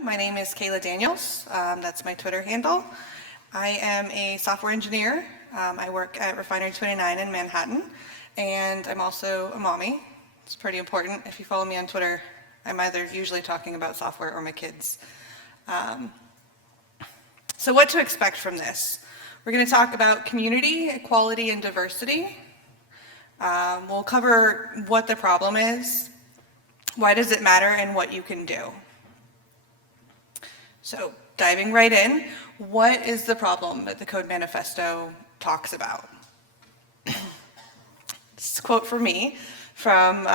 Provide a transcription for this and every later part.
My name is Kayla Daniels. That's my Twitter handle. I am a software engineer. I work at Refinery 29 in Manhattan, and I'm also a mommy. It's pretty important. If you follow me on Twitter, I'm either usually talking about software or my kids. So what to expect from this? We're going to talk about community, equality, and diversity. We'll cover what the problem is, why does it matter, and what you can do. So diving right in, what is the problem that the Code Manifesto talks about? This is a quote from me from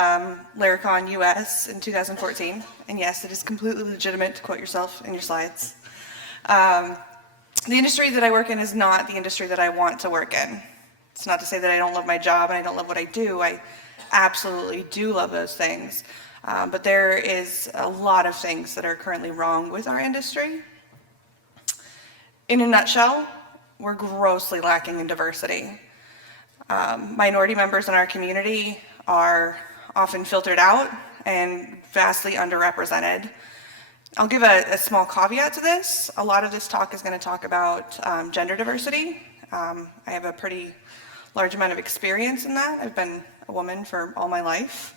Laricon US in 2014. And yes, it is completely legitimate to quote yourself in your slides. The industry that I work in is not the industry that I want to work in. It's not to say that I don't love my job and I don't love what I do. I absolutely do love those things. But there is a lot of things that are currently wrong with our industry. In a nutshell, we're grossly lacking in diversity. Minority members in our community are often filtered out and vastly underrepresented. I'll give a small caveat to this. A lot of this talk is going to talk about gender diversity. I have a pretty large amount of experience in that. I've been a woman for all my life.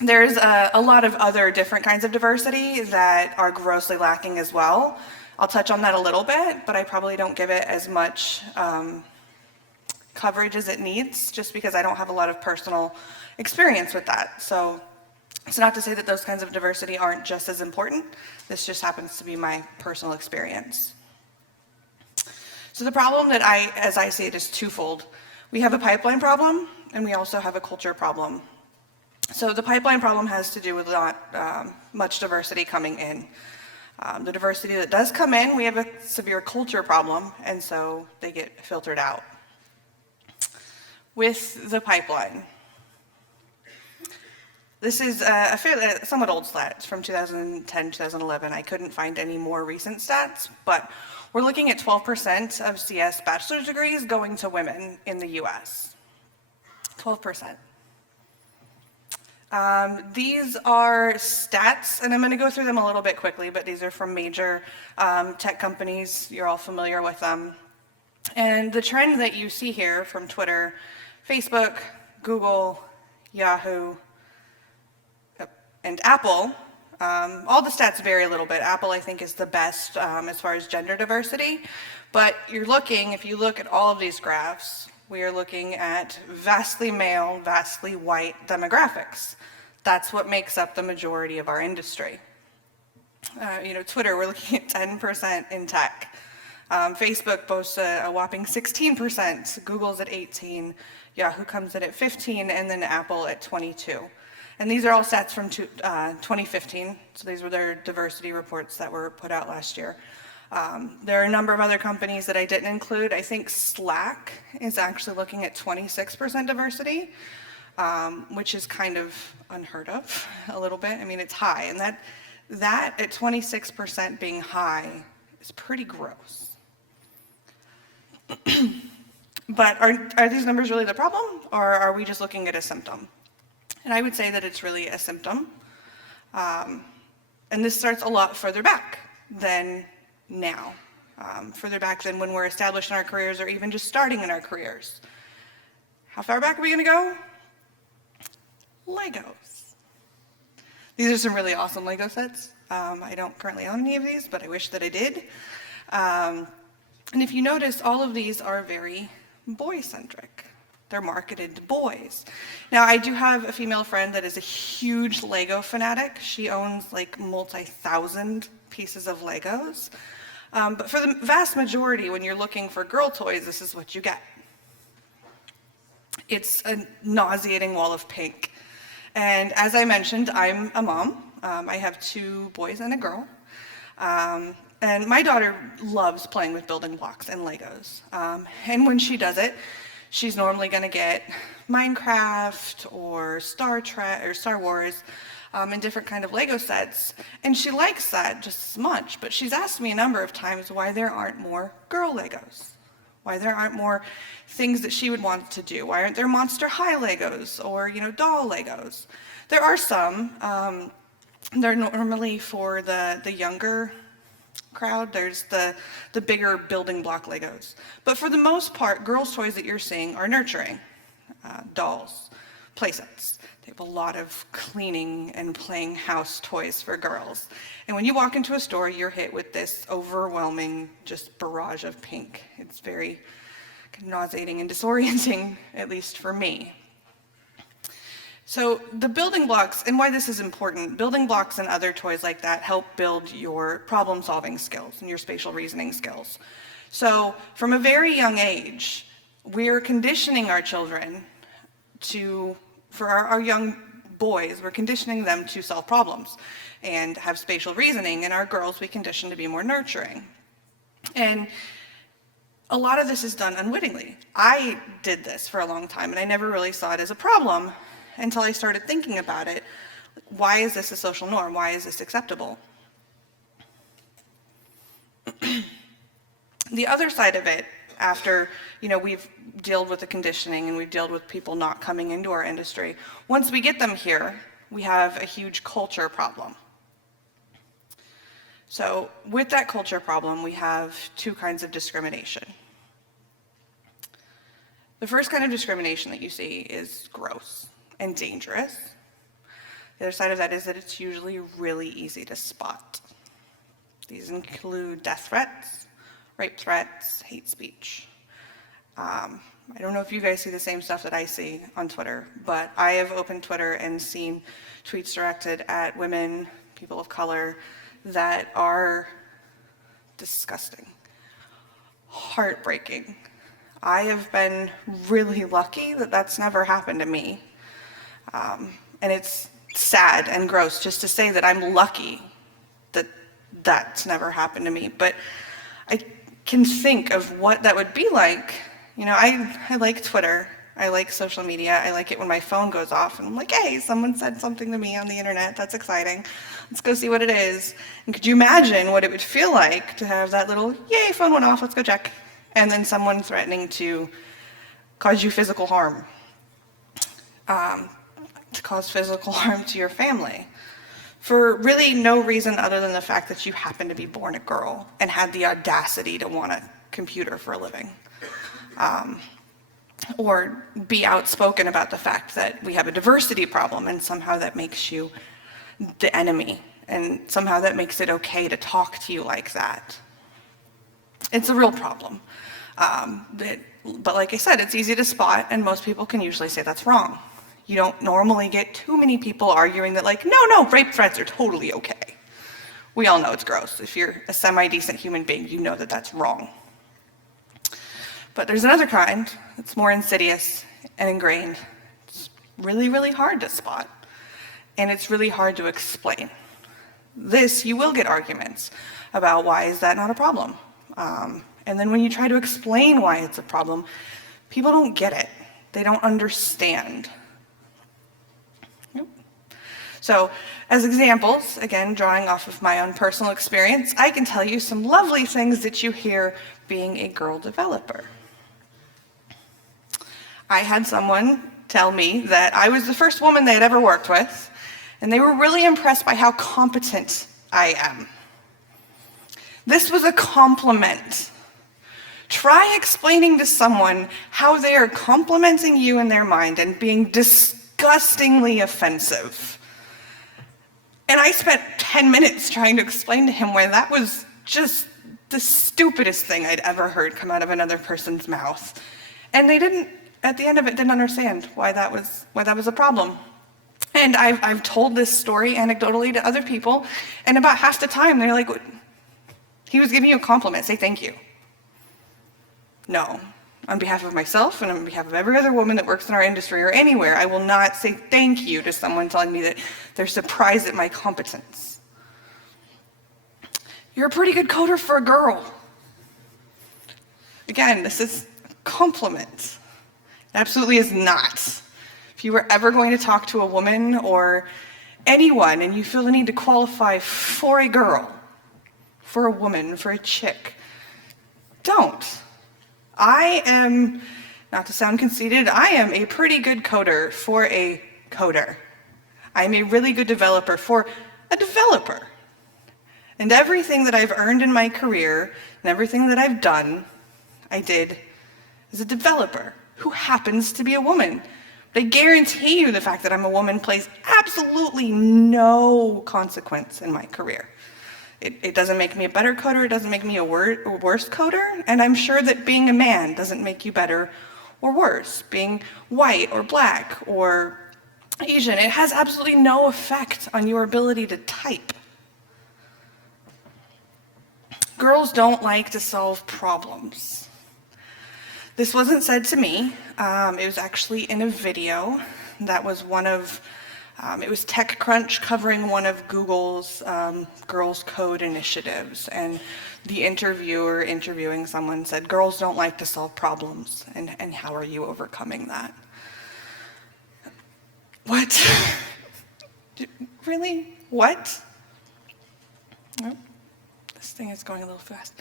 There's a lot of other different kinds of diversity that are grossly lacking as well. I'll touch on that a little bit, but I probably don't give it as much coverage as it needs, just because I don't have a lot of personal experience with that. So it's not to say that those kinds of diversity aren't just as important. This just happens to be my personal experience. So the problem that as I see it, is twofold. We have a pipeline problem, and we also have a culture problem. So the pipeline problem has to do with not much diversity coming in. The diversity that does come in, we have a severe culture problem, and so they get filtered out. With the pipeline, this is a somewhat old stat. It's from 2010, 2011. I couldn't find any more recent stats, but we're looking at 12% of CS bachelor's degrees going to women in the US. 12%. These are stats, and I'm going to go through them a little bit quickly, but these are from major tech companies. You're all familiar with them. And the trend that you see here from Twitter, Facebook, Google, Yahoo, and Apple, all the stats vary a little bit. Apple, I think, is the best as far as gender diversity. But if you look at all of these graphs, we are looking at vastly male, vastly white demographics. That's what makes up the majority of our industry. Twitter, we're looking at 10% in tech. Facebook boasts a whopping 16%. Google's at 18%. Yahoo comes in at 15%, and then Apple at 22%. And these are all stats from 2015. So these were their diversity reports that were put out last year. There are a number of other companies that I didn't include. I think Slack is actually looking at 26% diversity, which is kind of unheard of a little bit. I mean, it's high, and that at 26% being high is pretty gross. But are these numbers really the problem, or are we just looking at a symptom? And I would say that it's really a symptom. And this starts a lot further back than now, further back than when we're established in our careers or even just starting in our careers. How far back are we going to go? Legos. These are some really awesome Lego sets. I don't currently own any of these, but I wish that I did. And if you notice, all of these are very boy-centric. They're marketed to boys. Now, I do have a female friend that is a huge Lego fanatic. She owns like multi-thousand pieces of Legos. But for the vast majority, when you're looking for girl toys, this is what you get. It's a nauseating wall of pink. And as I mentioned, I'm a mom. I have 2 boys and a girl. And my daughter loves playing with building blocks and Legos. And when she does it, she's normally going to get Minecraft or Star Trek or Star Wars and different kind of Lego sets. And she likes that just as much, but she's asked me a number of times why there aren't more girl Legos, why there aren't more things that she would want to do. Why aren't there Monster High Legos or, doll Legos? There are some, They're normally for the younger crowd. There's the bigger building block Legos. But for the most part, girls' toys that you're seeing are nurturing. Dolls, playsets. They have a lot of cleaning and playing house toys for girls. And when you walk into a store, you're hit with this overwhelming just barrage of pink. It's very nauseating and disorienting, at least for me. So the building blocks, and why this is important, building blocks and other toys like that help build your problem-solving skills and your spatial reasoning skills. So from a very young age, we're conditioning our children for our young boys, we're conditioning them to solve problems and have spatial reasoning, and our girls we condition to be more nurturing. And a lot of this is done unwittingly. I did this for a long time, and I never really saw it as a problem until I started thinking about it. Why is this a social norm? Why is this acceptable? The other side of it, after we've dealt with the conditioning and we've dealt with people not coming into our industry, once we get them here, we have a huge culture problem. So with that culture problem, we have two kinds of discrimination. The first kind of discrimination that you see is gross and dangerous. The other side of that is that it's usually really easy to spot. These include death threats, rape threats, hate speech. I don't know if you guys see the same stuff that I see on Twitter, but I have opened Twitter and seen tweets directed at women, people of color, that are disgusting, heartbreaking. I have been really lucky that that's never happened to me. And it's sad and gross just to say that I'm lucky that that's never happened to me. But I can think of what that would be like. I like Twitter. I like social media. I like it when my phone goes off and I'm like, hey, someone said something to me on the internet. That's exciting. Let's go see what it is. And could you imagine what it would feel like to have that little, yay, phone went off, let's go check. And then someone threatening to cause you physical harm, to cause physical harm to your family, for really no reason other than the fact that you happen to be born a girl and had the audacity to want a computer for a living. Or be outspoken about the fact that we have a diversity problem and somehow that makes you the enemy and somehow that makes it okay to talk to you like that. It's a real problem. But like I said, it's easy to spot and most people can usually say that's wrong. You don't normally get too many people arguing that no, rape threats are totally okay. We all know it's gross. If you're a semi-decent human being, you know that that's wrong. But there's another kind that's more insidious and ingrained. It's really, really hard to spot, and it's really hard to explain. This, you will get arguments about why is that not a problem. And then when you try to explain why it's a problem, people don't get it. They don't understand. Nope. So as examples, again, drawing off of my own personal experience, I can tell you some lovely things that you hear being a girl developer. I had someone tell me that I was the first woman they had ever worked with, and they were really impressed by how competent I am. This was a compliment. Try explaining to someone how they are complimenting you in their mind and being disgustingly offensive. And I spent 10 minutes trying to explain to him why that was just the stupidest thing I'd ever heard come out of another person's mouth. And they didn't, at the end of it, didn't understand why that was a problem. And I've told this story anecdotally to other people, and about half the time they're like, he was giving you a compliment, say thank you. No, on behalf of myself and on behalf of every other woman that works in our industry or anywhere, I will not say thank you to someone telling me that they're surprised at my competence. You're a pretty good coder for a girl. Again, this is a compliment. It absolutely is not. If you were ever going to talk to a woman or anyone and you feel the need to qualify for a girl, for a woman, for a chick, don't. I am, not to sound conceited, I am a pretty good coder for a coder. I'm a really good developer for a developer. And everything that I've earned in my career and everything that I've done, I did as a developer who happens to be a woman. But I guarantee you the fact that I'm a woman plays absolutely no consequence in my career. It doesn't make me a better coder, it doesn't make me a worse coder, and I'm sure that being a man doesn't make you better or worse. Being white or black or Asian, it has absolutely no effect on your ability to type. Girls don't like to solve problems. This wasn't said to me. It was actually in a video that was it was TechCrunch covering one of Google's Girls Code initiatives, and the interviewer interviewing someone said, girls don't like to solve problems, and how are you overcoming that? What? Really? What? Oh, this thing is going a little fast.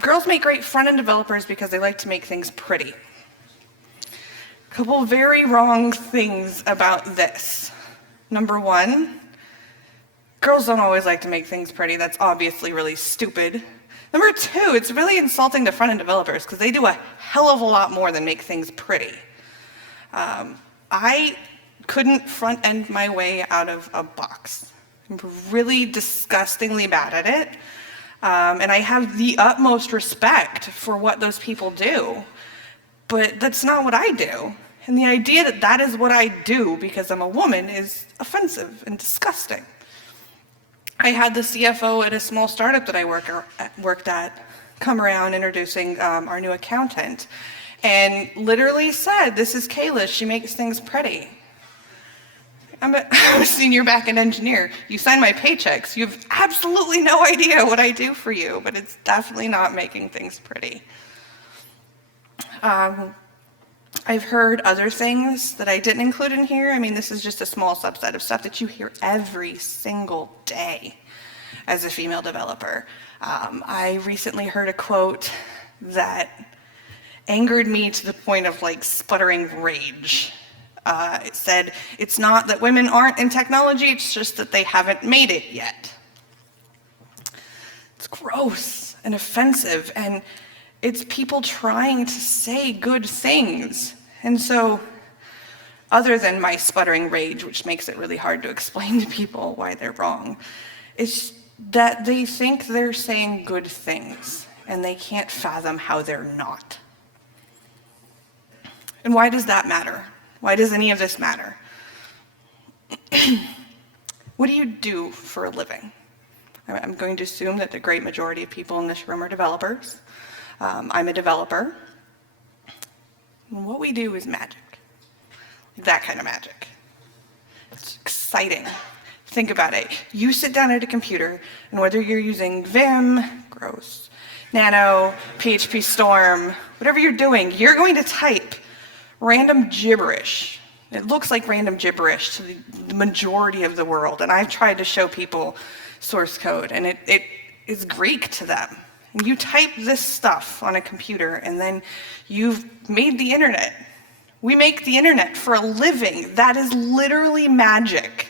Girls make great front-end developers because they like to make things pretty. A couple very wrong things about this. Number one, girls don't always like to make things pretty. That's obviously really stupid. Number two, it's really insulting to front-end developers because they do a hell of a lot more than make things pretty. I couldn't front-end my way out of a box. I'm really disgustingly bad at it. And I have the utmost respect for what those people do. But that's not what I do. And the idea that that is what I do because I'm a woman is offensive and disgusting. I had the CFO at a small startup that I worked at come around introducing our new accountant and literally said, this is Kayla, she makes things pretty. I'm a senior back-end engineer. You sign my paychecks. You have absolutely no idea what I do for you, but it's definitely not making things pretty. I've heard other things that I didn't include in here. I mean, this is just a small subset of stuff that you hear every single day as a female developer. I recently heard a quote that angered me to the point of like sputtering rage. It said, it's not that women aren't in technology, it's just that they haven't made it yet. It's gross and offensive, and it's people trying to say good things. And so, other than my sputtering rage, which makes it really hard to explain to people why they're wrong, it's that they think they're saying good things, and they can't fathom how they're not. And why does that matter? Why does any of this matter? What do you do for a living? I'm going to assume that the great majority of people in this room are developers. I'm a developer. And what we do is magic. That kind of magic. It's exciting. Think about it. You sit down at a computer, and whether you're using Vim, gross, Nano, PHP Storm, whatever you're doing, you're going to type random gibberish. It looks like random gibberish to the majority of the world, and I've tried to show people source code, and it is Greek to them. And you type this stuff on a computer, and then you've made the internet. We make the internet for a living. That is literally magic.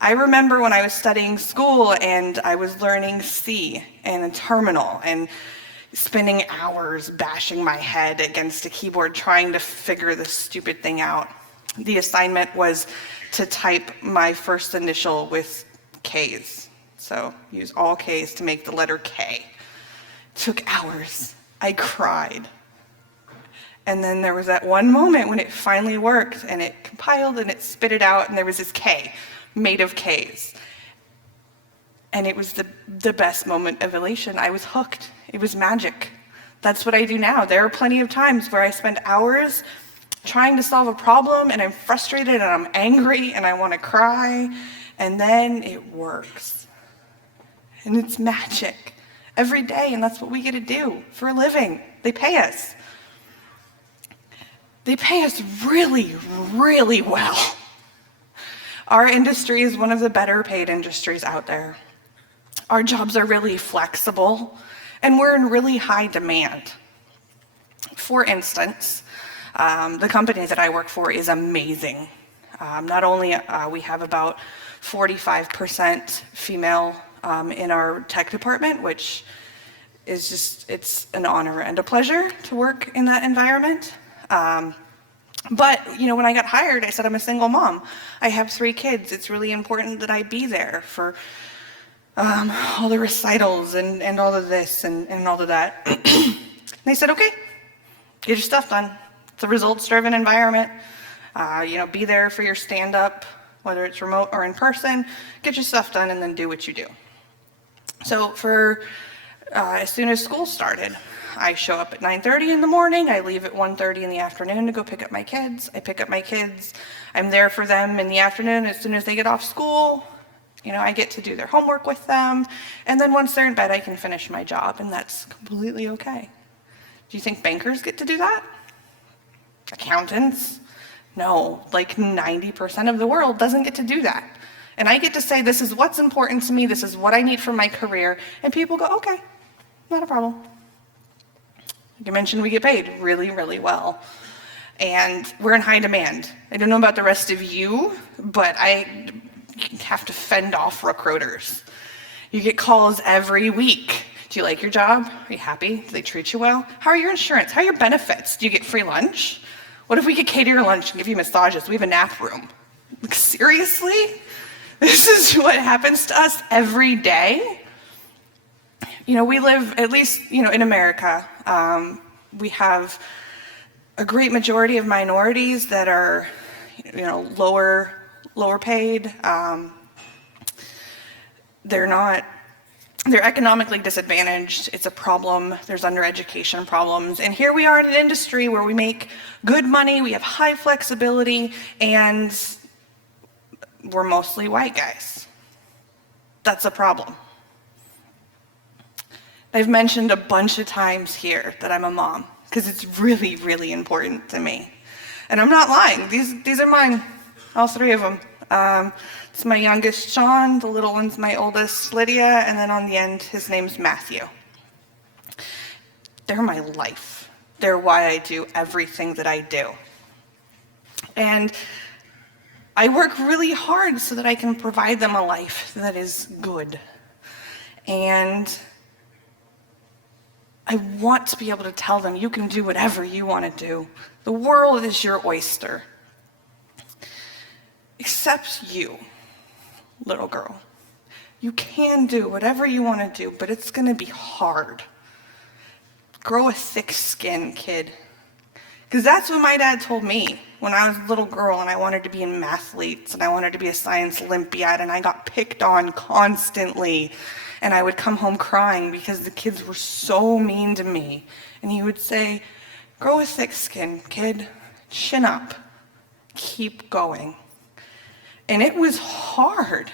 I remember when I was studying school, and I was learning C and a terminal, and spending hours bashing my head against a keyboard trying to figure this stupid thing out. The assignment was to type my first initial with K's. So use all K's to make the letter K. It took hours. I cried. And then there was that one moment when it finally worked, and it compiled and it spit it out, and there was this K made of K's. And it was the best moment of elation. I was hooked. It was magic. That's what I do now. There are plenty of times where I spend hours trying to solve a problem, and I'm frustrated, and I'm angry, and I want to cry, and then it works. And it's magic every day, and that's what we get to do for a living. They pay us. They pay us really, really well. Our industry is one of the better paid industries out there. Our jobs are really flexible, and we're in really high demand. For instance, the company that I work for is amazing. Not only we have about 45% female in our tech department, which is just, it's an honor and a pleasure to work in that environment. But, when I got hired, I said, I'm a single mom. I have 3 kids. It's really important that I be there for all the recitals and all of this and all of that. And they said, okay, get your stuff done. It's a results-driven environment. Be there for your stand-up, whether it's remote or in person. Get your stuff done and then do what you do. So as soon as school started, I show up at 9:30 in the morning, I leave at 1:30 in the afternoon to go pick up my kids. I pick up my kids, I'm there for them in the afternoon. As soon as they get off school, I get to do their homework with them. And then once they're in bed, I can finish my job, and that's completely okay. Do you think bankers get to do that? Accountants? No, like 90% of the world doesn't get to do that. And I get to say, this is what's important to me, this is what I need for my career, and people go, okay, not a problem. Like I mentioned, we get paid really, really well. And we're in high demand. I don't know about the rest of you, but I have to fend off recruiters. You get calls every week. Do you like your job? Are you happy? Do they treat you well? How are your insurance? How are your benefits? Do you get free lunch? What if we could cater your lunch and give you massages? We have a nap room. Like, seriously? This is what happens to us every day? We live, at least, in America, we have a great majority of minorities that are, lower paid. They're economically disadvantaged. It's a problem. There's undereducation problems. And here we are in an industry where we make good money, we have high flexibility, and we're mostly white guys. That's a problem. I've mentioned a bunch of times here that I'm a mom, because it's really, really important to me. And I'm not lying. These are mine, all 3 of them. It's my youngest, Sean, the little one's my oldest, Lydia, and then on the end, his name's Matthew. They're my life. They're why I do everything that I do. And I work really hard so that I can provide them a life that is good. And I want to be able to tell them, you can do whatever you want to do. The world is your oyster. Except you, little girl. You can do whatever you want to do, but it's going to be hard. Grow a thick skin, kid. Because that's what my dad told me when I was a little girl and I wanted to be in mathletes and I wanted to be a science Olympiad and I got picked on constantly. And I would come home crying because the kids were so mean to me. And he would say, grow a thick skin, kid. Chin up. Keep going. And it was hard.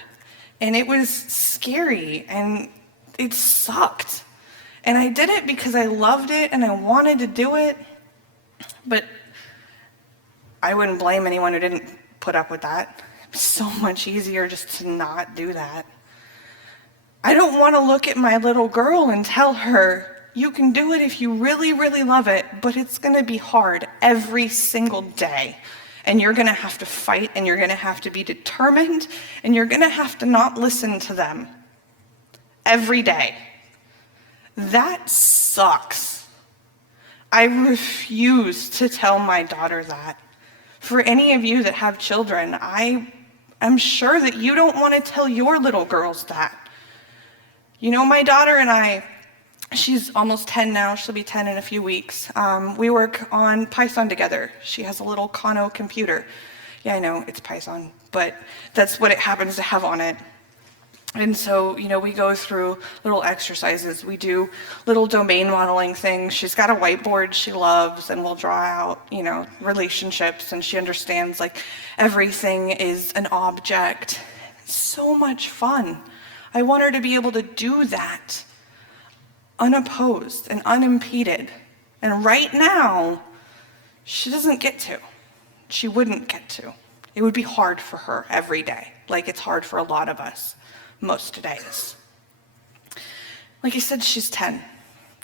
And it was scary. And it sucked. And I did it because I loved it and I wanted to do it. But I wouldn't blame anyone who didn't put up with that. It's so much easier just to not do that. I don't want to look at my little girl and tell her, you can do it if you really, really love it, but it's going to be hard every single day. And you're going to have to fight, and you're going to have to be determined, and you're going to have to not listen to them every day. That sucks. I refuse to tell my daughter that. For any of you that have children, I'm sure that you don't want to tell your little girls that. My daughter and I, she's almost 10 now, she'll be 10 in a few weeks. We work on Python together. She has a little Kano computer. Yeah, I know, it's Python, but that's what it happens to have on it. And so, we go through little exercises. We do little domain modeling things. She's got a whiteboard she loves, and we'll draw out, relationships, and she understands, everything is an object. It's so much fun. I want her to be able to do that unopposed and unimpeded. And right now, she doesn't get to. She wouldn't get to. It would be hard for her every day, like it's hard for a lot of us most days. Like I said, she's 10.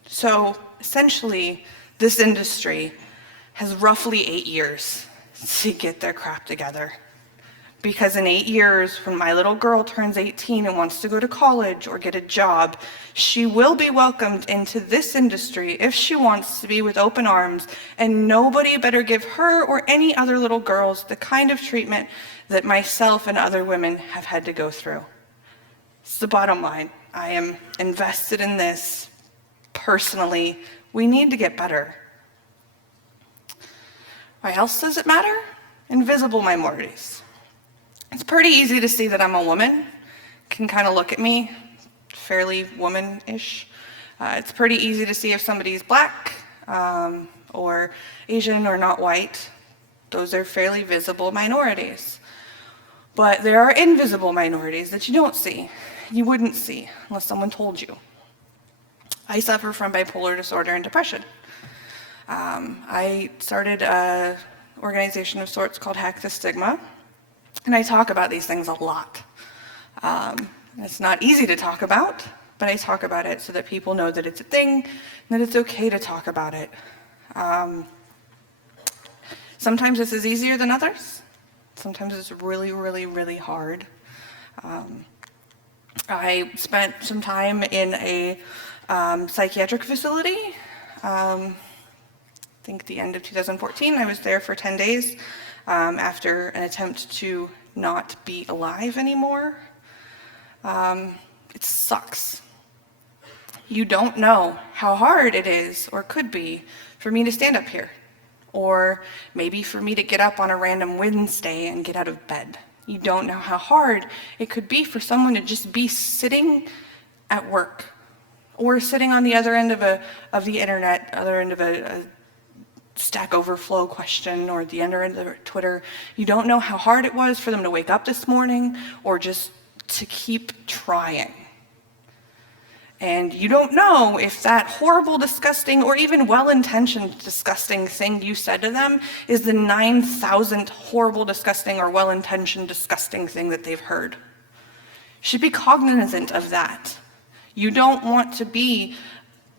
So essentially, this industry has roughly 8 years to get their crap together. Because in 8 years, when my little girl turns 18 and wants to go to college or get a job, she will be welcomed into this industry if she wants to be with open arms, and nobody better give her or any other little girls the kind of treatment that myself and other women have had to go through. It's the bottom line. I am invested in this personally. We need to get better. Why else does it matter? Invisible minorities. It's pretty easy to see that I'm a woman. Can kind of look at me, fairly woman-ish. It's pretty easy to see if somebody's black or Asian or not white. Those are fairly visible minorities. But there are invisible minorities that you don't see, you wouldn't see unless someone told you. I suffer from bipolar disorder and depression. I started an organization of sorts called Hack the Stigma, and I talk about these things a lot. It's not easy to talk about, but I talk about it so that people know that it's a thing and that it's okay to talk about it. Sometimes this is easier than others. Sometimes it's really, really, really hard. I spent some time in a psychiatric facility. I think the end of 2014, I was there for 10 days after an attempt to not be alive anymore. It sucks. You don't know how hard it is or could be for me to stand up here, or maybe for me to get up on a random Wednesday and get out of bed. You don't know how hard it could be for someone to just be sitting at work or sitting on the other end of the internet, other end of a Stack Overflow question, or the other end of Twitter. You don't know how hard it was for them to wake up this morning or just to keep trying. And you don't know if that horrible, disgusting, or even well-intentioned, disgusting thing you said to them is the 9,000th horrible, disgusting, or well-intentioned, disgusting thing that they've heard. You should be cognizant of that. You don't want to be,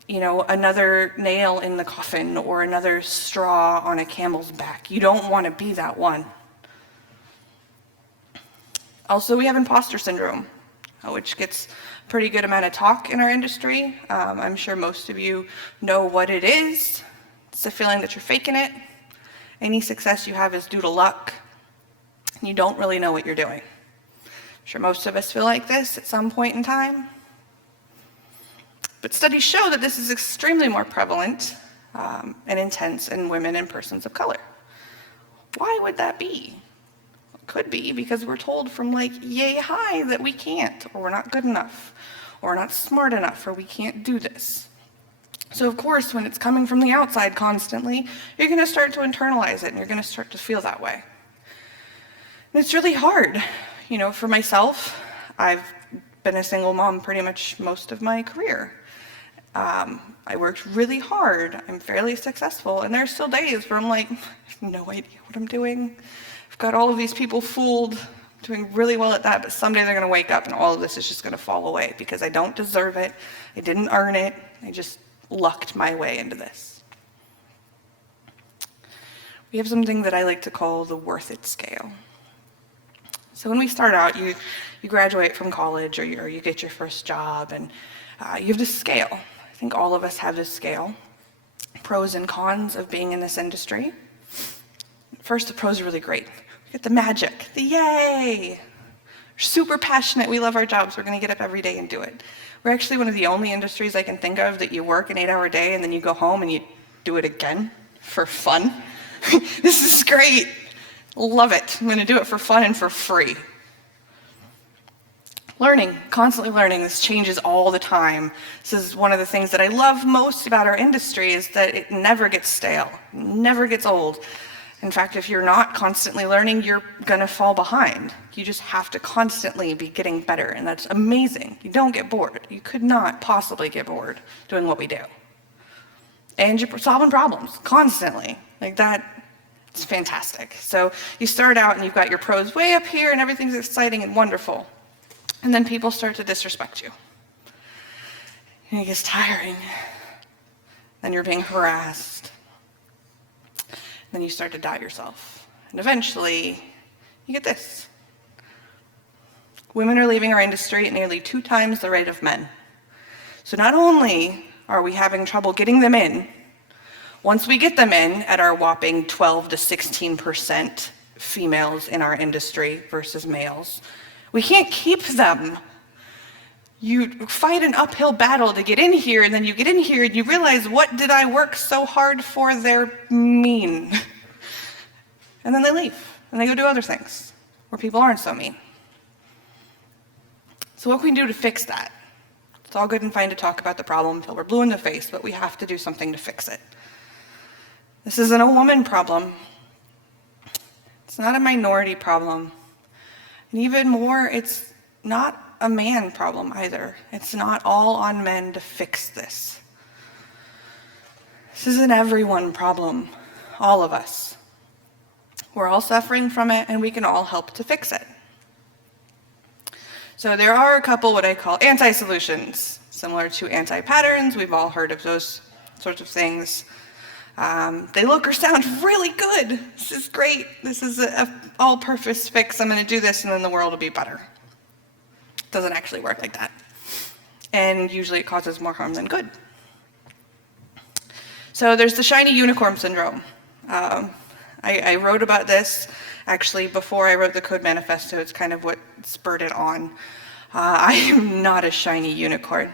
another nail in the coffin or another straw on a camel's back. You don't want to be that one. Also, we have imposter syndrome, which gets a pretty good amount of talk in our industry. I'm sure most of you know what it is. It's the feeling that you're faking it. Any success you have is due to luck. You don't really know what you're doing. I'm sure most of us feel like this at some point in time. But studies show that this is extremely more prevalent and intense in women and persons of color. Why would that be? It could be because we're told from yay high that we can't, or we're not good enough, or we're not smart enough, or we can't do this. So of course, when it's coming from the outside constantly, you're going to start to internalize it, and you're going to start to feel that way. And it's really hard. For myself, I've been a single mom pretty much most of my career. I worked really hard. I'm fairly successful, and there's still days where I'm like, I have no idea what I'm doing. I've got all of these people fooled, doing really well at that, but someday they're going to wake up and all of this is just going to fall away because I don't deserve it. I didn't earn it. I just lucked my way into this. We have something that I like to call the worth it scale. So when we start out, you graduate from college or you get your first job, and you have this scale. I think all of us have this scale. Pros and cons of being in this industry. First, the pros are really great. We get the magic, the yay. We're super passionate, we love our jobs, we're going to get up every day and do it. We're actually one of the only industries I can think of that you work an 8-hour day and then you go home and you do it again for fun. This is great. Love it. I'm going to do it for fun and for free. Learning, constantly learning. This changes all the time. This is one of the things that I love most about our industry, is that it never gets stale, never gets old. In fact, if you're not constantly learning, you're gonna fall behind. You just have to constantly be getting better, and that's amazing. You don't get bored. You could not possibly get bored doing what we do. And you're solving problems constantly. It's fantastic. So you start out and you've got your pros way up here and everything's exciting and wonderful. And then people start to disrespect you. And it gets tiring. Then you're being harassed. Then you start to doubt yourself. And eventually, you get this. Women are leaving our industry at nearly 2 times the rate of men. So not only are we having trouble getting them in, once we get them in at our whopping 12 to 16% females in our industry versus males, we can't keep them. You fight an uphill battle to get in here, and then you get in here and you realize, what did I work so hard for? They're mean. And then they leave, and they go do other things where people aren't so mean. So what can we do to fix that? It's all good and fine to talk about the problem until we're blue in the face, but we have to do something to fix it. This isn't a woman problem. It's not a minority problem. And even more, it's not a man problem either. It's not all on men to fix this. This is an everyone problem, all of us. We're all suffering from it, and we can all help to fix it. So there are a couple what I call anti-solutions, similar to anti-patterns. We've all heard of those sorts of things. They look or sound really good. This is great. This is an all-purpose fix. I'm going to do this, and then the world will be better. Doesn't actually work like that. And usually it causes more harm than good. So there's the shiny unicorn syndrome. I wrote about this actually before I wrote the Code Manifesto. It's kind of what spurred it on. I am not a shiny unicorn.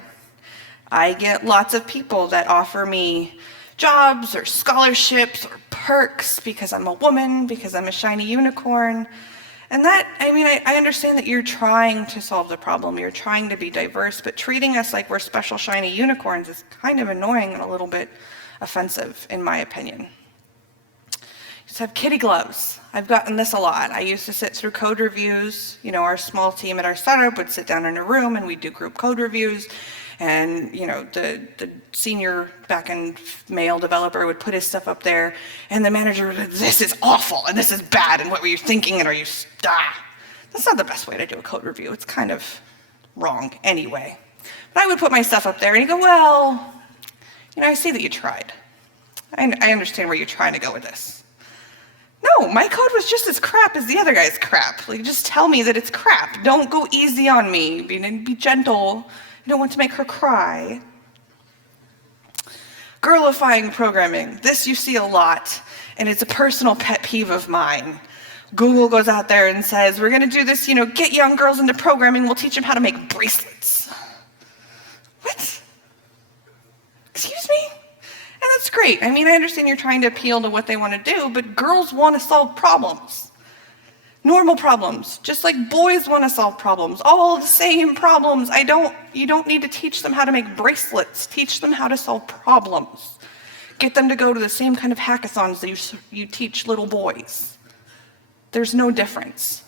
I get lots of people that offer me jobs or scholarships or perks because I'm a woman, because I'm a shiny unicorn. And that, I understand that you're trying to solve the problem, you're trying to be diverse, but treating us like we're special shiny unicorns is kind of annoying and a little bit offensive, in my opinion. Just have kitty gloves. I've gotten this a lot. I used to sit through code reviews. Our small team at our startup would sit down in a room and we'd do group code reviews. And the senior back-end male developer would put his stuff up there, and the manager would, this is awful, and this is bad, and what were you thinking, and are you, That's not the best way to do a code review. It's kind of wrong anyway. But I would put my stuff up there, and he'd go, well, I see that you tried. I understand where you're trying to go with this. No, my code was just as crap as the other guy's crap. Just tell me that it's crap. Don't go easy on me. Be gentle. You don't want to make her cry. Girlifying programming. This you see a lot, and it's a personal pet peeve of mine. Google goes out there and says, we're going to do this, get young girls into programming, we'll teach them how to make bracelets. What? Excuse me? And that's great. I understand you're trying to appeal to what they want to do, but girls want to solve problems. Normal problems, just like boys want to solve problems, all the same problems. You don't need to teach them how to make bracelets. Teach them how to solve problems. Get them to go to the same kind of hackathons that you teach little boys. There's no difference.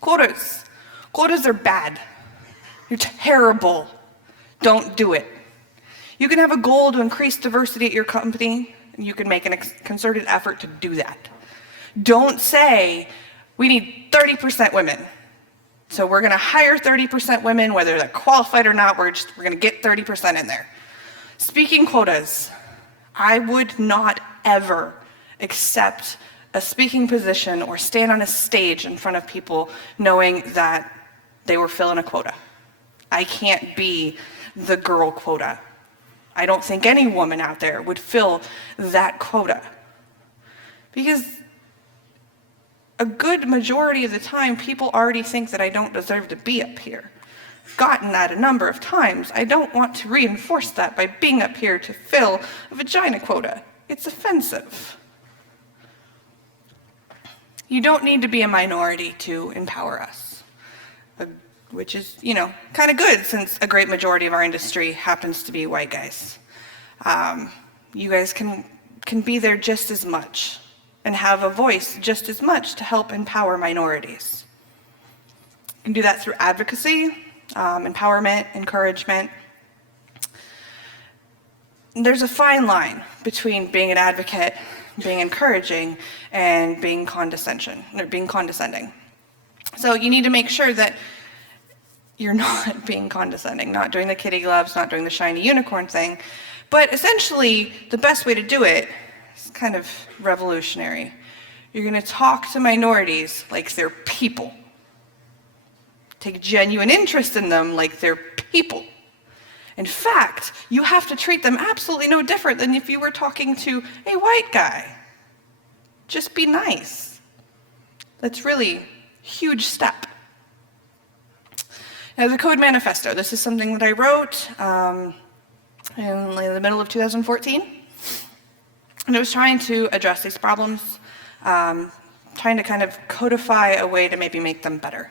Quotas. Quotas are bad. You're terrible. Don't do it. You can have a goal to increase diversity at your company, and you can make a concerted effort to do that. Don't say, we need 30% women. So we're going to hire 30% women, whether they're qualified or not, we're going to get 30% in there. Speaking quotas, I would not ever accept a speaking position or stand on a stage in front of people knowing that they were filling a quota. I can't be the girl quota. I don't think any woman out there would fill that quota. Because a good majority of the time, people already think that I don't deserve to be up here. I've gotten that a number of times. I don't want to reinforce that by being up here to fill a vagina quota. It's offensive. You don't need to be a minority to empower us, which is, kind of good since a great majority of our industry happens to be white guys. You guys can be there just as much and have a voice just as much to help empower minorities. You can do that through advocacy, empowerment, encouragement. There's a fine line between being an advocate, being encouraging, and being condescending. So you need to make sure that you're not being condescending, not doing the kitty gloves, not doing the shiny unicorn thing. But essentially, the best way to do it is kind of revolutionary. You're going to talk to minorities like they're people. Take genuine interest in them like they're people. In fact, you have to treat them absolutely no different than if you were talking to a white guy. Just be nice. That's really a huge step. Now, the Code Manifesto. This is something that I wrote in the middle of 2014. And it was trying to address these problems, trying to kind of codify a way to maybe make them better.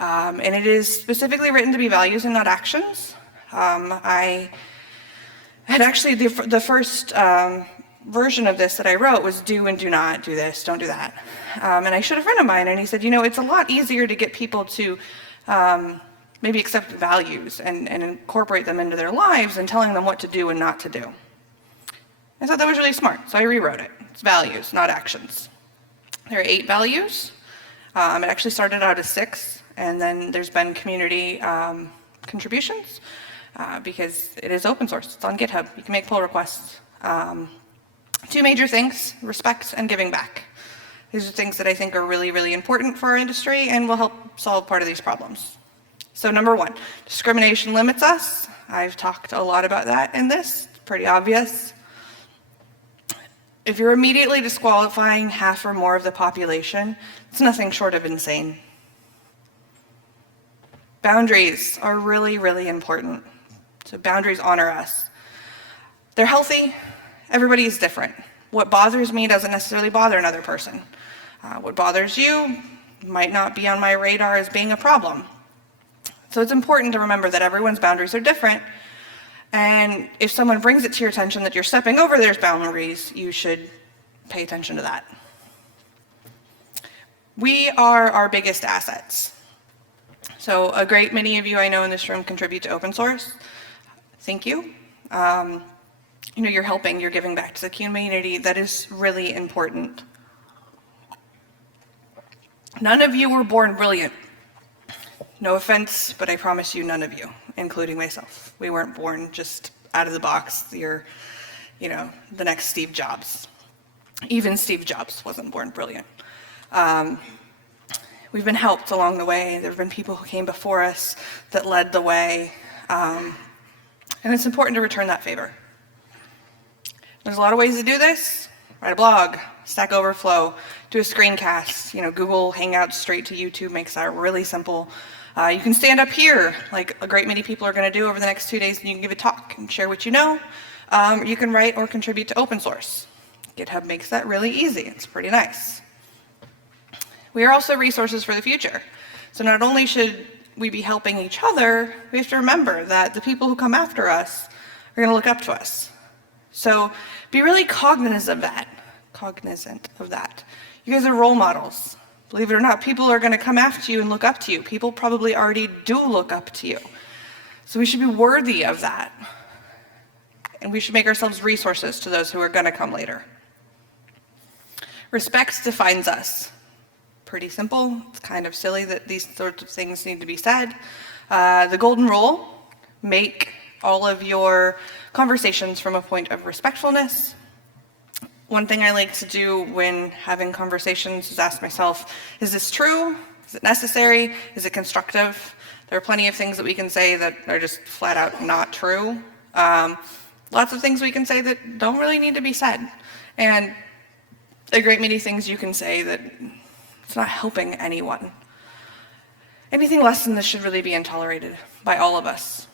And it is specifically written to be values and not actions. I had actually, the first version of this that I wrote was do and do not, do this, don't do that. And I showed a friend of mine, and he said, you know, it's a lot easier to get people to maybe accept values and incorporate them into their lives than telling them what to do and not to do. I thought that was really smart, so I rewrote it. It's values, not actions. There are 8 values. It actually started out as 6, and then there's been community contributions because it is open source. It's on GitHub. You can make pull requests. 2 major things, respect and giving back. These are things that I think are really, really important for our industry and will help solve part of these problems. So number 1, discrimination limits us. I've talked a lot about that in this. It's pretty obvious. If you're immediately disqualifying half or more of the population, it's nothing short of insane. Boundaries are really, really important. So boundaries honor us. They're healthy. Everybody is different. What bothers me doesn't necessarily bother another person. What bothers you might not be on my radar as being a problem. So it's important to remember that everyone's boundaries are different. And if someone brings it to your attention that you're stepping over their boundaries, you should pay attention to that. We are our biggest assets. So a great many of you I know in this room contribute to open source. Thank you. You know, you're helping, you're giving back to the community. That is really important. None of you were born brilliant. No offense, but I promise you none of you, including myself. We weren't born just out of the box. You're, you know, the next Steve Jobs. Even Steve Jobs wasn't born brilliant. We've been helped along the way. There have been people who came before us that led the way. And it's important to return that favor. There's a lot of ways to do this. Write a blog, Stack Overflow, do a screencast. You know, Google Hangouts straight to YouTube makes that really simple. You can stand up here, like a great many people are going to do over the next 2 days, and you can give a talk and share what you know. You can write or contribute to open source. GitHub makes that really easy. It's pretty nice. We are also resources for the future. So not only should we be helping each other, we have to remember that the people who come after us are going to look up to us. So be really cognizant of that. You guys are role models. Believe it or not, people are going to come after you and look up to you. People probably already do look up to you. So we should be worthy of that. And we should make ourselves resources to those who are going to come later. Respect defines us. Pretty simple. It's kind of silly that these sorts of things need to be said. The golden rule, make all of your conversations from a point of respectfulness. One thing I like to do when having conversations is ask myself, is this true? Is it necessary? Is it constructive? There are plenty of things that we can say that are just flat out not true. Lots of things we can say that don't really need to be said. And a great many things you can say that it's not helping anyone. Anything less than this should really be intolerated by all of us.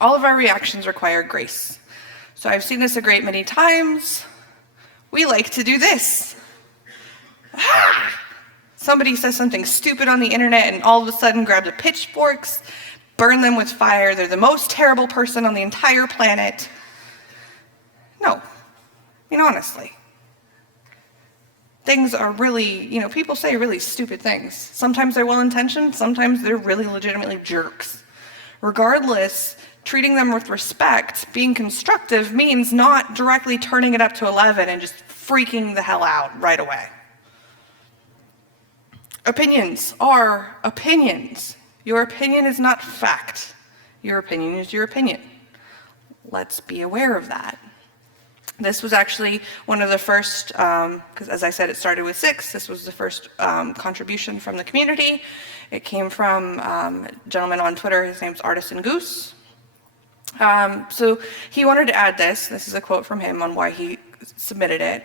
All of our reactions require grace. So I've seen this a great many times. We like to do this. Somebody says something stupid on the internet and all of a sudden grab the pitchforks, burn them with fire. They're the most terrible person on the entire planet. No, I mean, honestly. Things are really, you know, people say really stupid things. Sometimes they're well-intentioned, sometimes they're really legitimately jerks. Regardless, treating them with respect, being constructive, means not directly turning it up to 11 and just freaking the hell out right away. Opinions are opinions. Your opinion is not fact. Your opinion is your opinion. Let's be aware of that. This was actually one of the first, because as I said, it started with 6. This was the first contribution from the community. It came from a gentleman on Twitter. His name's Artisan Goose. So he wanted to add this. This is a quote from him on why he submitted it,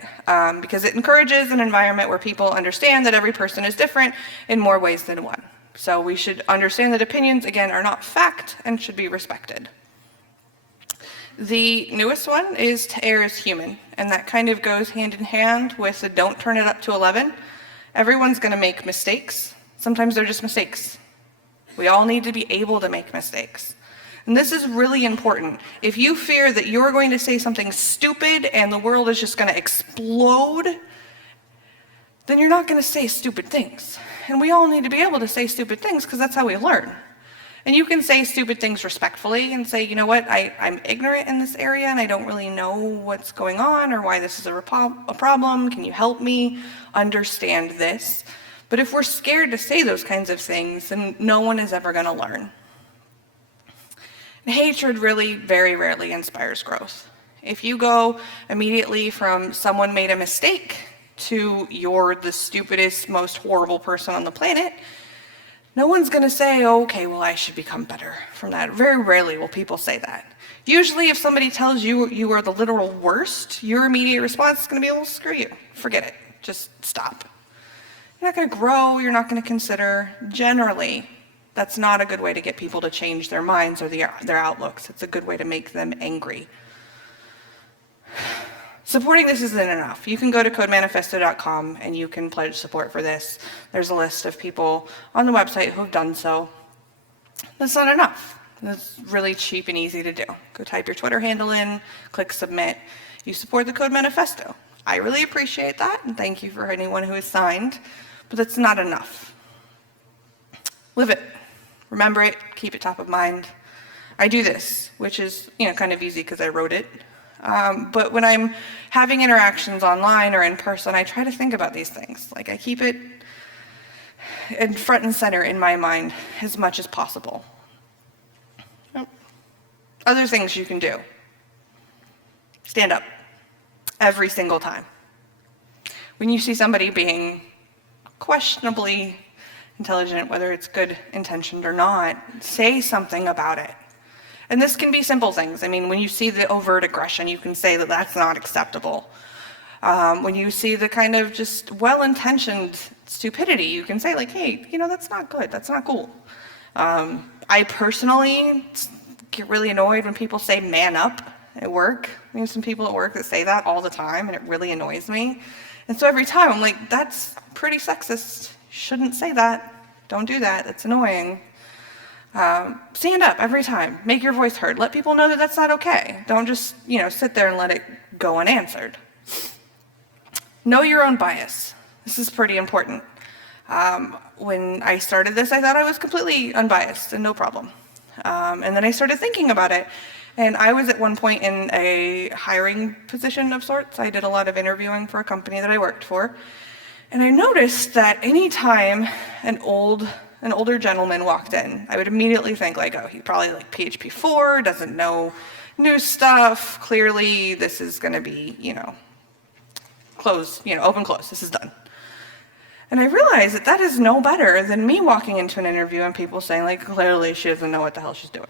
because it encourages an environment where people understand that every person is different in more ways than one. So we should understand that opinions, again, are not fact and should be respected. The newest one is to err is human, and that kind of goes hand in hand with the don't turn it up to 11. Everyone's going to make mistakes. Sometimes they're just mistakes. We all need to be able to make mistakes. And this is really important. If you fear that you're going to say something stupid and the world is just going to explode, then you're not going to say stupid things. And we all need to be able to say stupid things because that's how we learn. And you can say stupid things respectfully and say, you know what, I'm ignorant in this area and I don't really know what's going on or why this is a problem. Can you help me understand this? But if we're scared to say those kinds of things, then no one is ever going to learn. And hatred really very rarely inspires growth. If you go immediately from someone made a mistake to you're the stupidest, most horrible person on the planet, no one's going to say, oh, okay, well, I should become better from that. Very rarely will people say that. Usually if somebody tells you you are the literal worst, your immediate response is going to be, well, screw you. Forget it. Just stop. You're not going to grow. You're not going to consider. Generally, that's not a good way to get people to change their minds or their outlooks. It's a good way to make them angry. Supporting this isn't enough. You can go to codemanifesto.com and you can pledge support for this. There's a list of people on the website who have done so. That's not enough. It's really cheap and easy to do. Go type your Twitter handle in, click submit. You support the Code Manifesto. I really appreciate that, and thank you for anyone who has signed, but that's not enough. Live it. Remember it. Keep it top of mind. I do this, which is, kind of easy because I wrote it. But when I'm having interactions online or in person, I try to think about these things. Like I keep it in front and center in my mind as much as possible. Other things you can do. Stand up every single time. When you see somebody being questionably intelligent, whether it's good intentioned or not, say something about it. And this can be simple things. I mean, when you see the overt aggression, you can say that that's not acceptable. When you see the kind of just well-intentioned stupidity, you can say like, hey, that's not good. That's not cool. I personally get really annoyed when people say man up at work. Some people at work that say that all the time, and it really annoys me. And so every time I'm like, that's pretty sexist. Shouldn't say that. Don't do that. It's annoying. Stand up every time. Make your voice heard. Let people know that that's not okay. Don't just, sit there and let it go unanswered. Know your own bias. This is pretty important. When I started this, I thought I was completely unbiased and no problem. And then I started thinking about it. And I was at one point in a hiring position of sorts. I did a lot of interviewing for a company that I worked for. And I noticed that anytime an older gentleman walked in, I would immediately think like, oh, he's probably like PHP 4, doesn't know new stuff. Clearly, this is going to be, close, open, close. This is done. And I realized that that is no better than me walking into an interview and people saying like, clearly she doesn't know what the hell she's doing.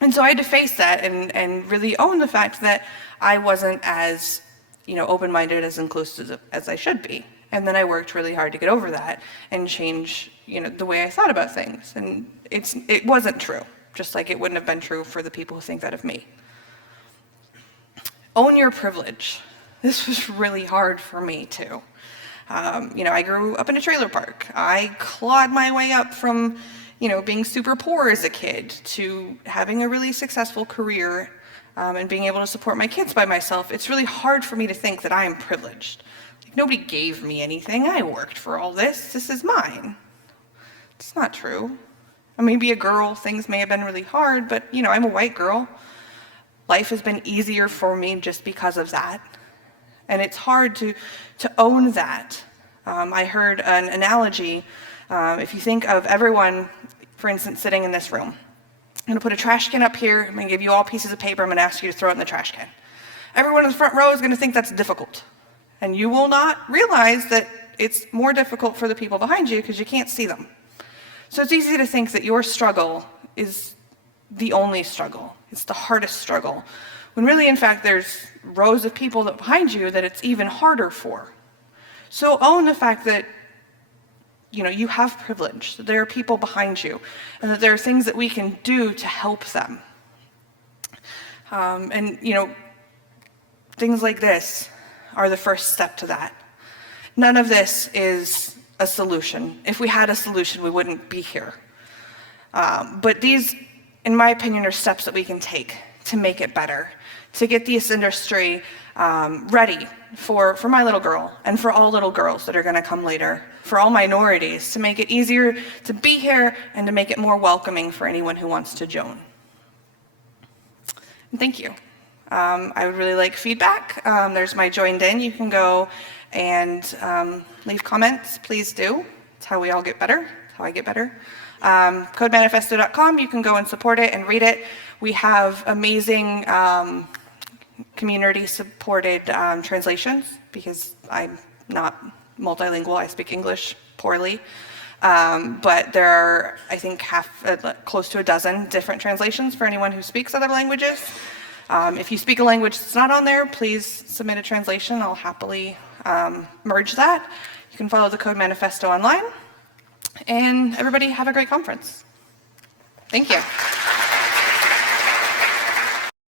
And so I had to face that and really own the fact that I wasn't as, open-minded, as inclusive as I should be. And then I worked really hard to get over that and change, the way I thought about things. And it wasn't true, just like it wouldn't have been true for the people who think that of me. Own your privilege. This was really hard for me too. I grew up in a trailer park. I clawed my way up from, being super poor as a kid to having a really successful career and being able to support my kids by myself. It's really hard for me to think that I am privileged. Like, nobody gave me anything. I worked for all this. This is mine. It's not true. I may be a girl. Things may have been really hard, but, I'm a white girl. Life has been easier for me just because of that. And it's hard to own that. I heard an analogy. If you think of everyone, for instance, sitting in this room, I'm going to put a trash can up here. I'm going to give you all pieces of paper. I'm going to ask you to throw it in the trash can. everyone in the front row is going to think that's difficult. And you will not realize that it's more difficult for the people behind you because you can't see them. So it's easy to think that your struggle is the only struggle. It's the hardest struggle. When really, in fact, there's rows of people behind you that it's even harder for. So own the fact that you have privilege, that there are people behind you, and that there are things that we can do to help them. Things like this are the first step to that. None of this is a solution. If we had a solution, we wouldn't be here. But these, in my opinion, are steps that we can take to make it better, to get this industry ready for my little girl and for all little girls that are going to come later, for all minorities, to make it easier to be here and to make it more welcoming for anyone who wants to join. And thank you. I would really like feedback. There's my joined in. You can go and leave comments. Please do. It's how we all get better. It's how I get better. CodeManifesto.com. You can go and support it and read it. We have amazing community-supported translations because I'm not multilingual. I speak English poorly. But there are, I think, close to a dozen different translations for anyone who speaks other languages. If you speak a language that's not on there, please submit a translation. I'll happily merge that. You can follow the Code Manifesto online. And everybody have a great conference. Thank you.